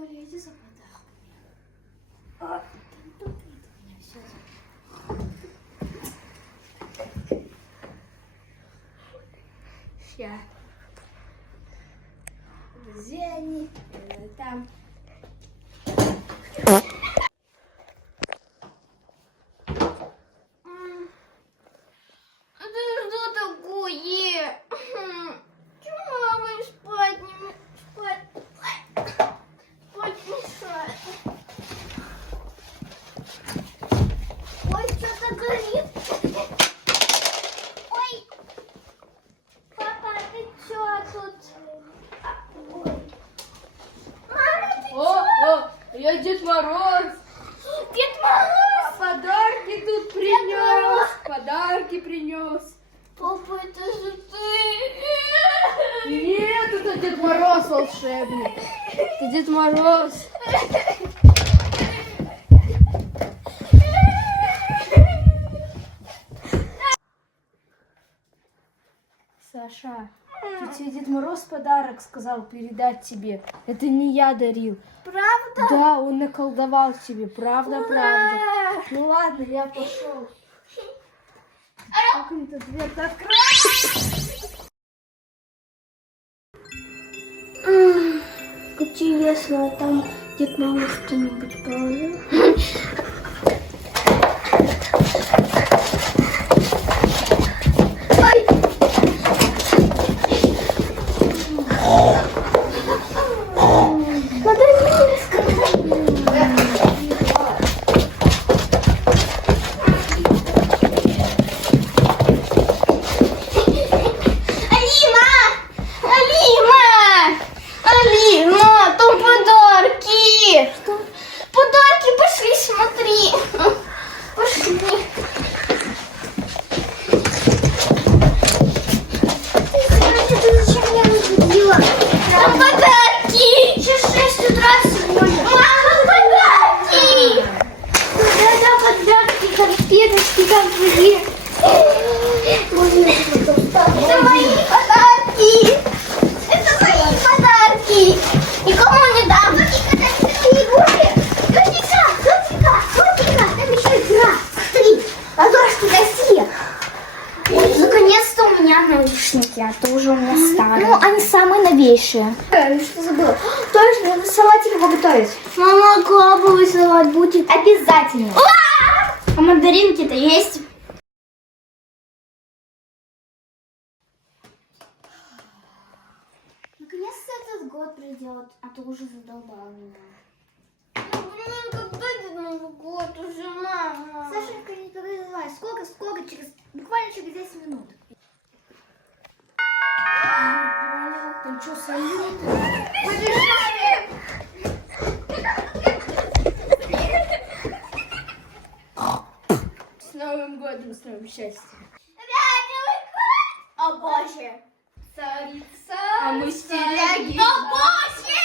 Толя, иди за подарками. Там тупит меня все. Ща. Где они? Там. Это что такое? Чего мама спать не спать? Спать мешает. Ой, что-то горит. Ой. Папа, ты что тут? Ой. Мама, ты О, я Дед Мороз. Дед Мороз! Подарки тут принес. Подарки принес. Папа, это же ты! Нет, это Дед Мороз волшебник. Это Дед Мороз. Саша, тебе Дед Мороз подарок сказал передать тебе. Это не я дарил. Правда? Да, он наколдовал тебе. Правда, правда. Ну ладно, я пошел. Как это дверь-то открывается? Интересно, там Дед Мороз что-нибудь положил? Алима, там подарки! Подарки, пошли, смотри! Пошли! Ты зачем меня разбудила? Там подарки! Сейчас 6 утра сегодня! Мама, подарки! Да, подарки, конфеточки там твои! Это мои подарки! Это мои подарки! Никому не дам! Какие игрушки! Котика! Там еще игра! Смотри! Ладошки Россия! Ой, наконец-то у меня наушники, а то уже у меня старые. Ну, они самые новейшие. Что забыла? Точно, салатик его готовить. Мама, крабовый салат будет? Обязательно. А мандаринки-то есть? Наконец-то этот год придет, а то уже задолбал меня. Ну, блин, когда этот Новый год уже, мама? Сашенька, не переживай. Сколько, буквально через 10 минут. Там что, салют? С Новым годом, с новым счастьем. О боже! Царица! А мы стеряги. О боже!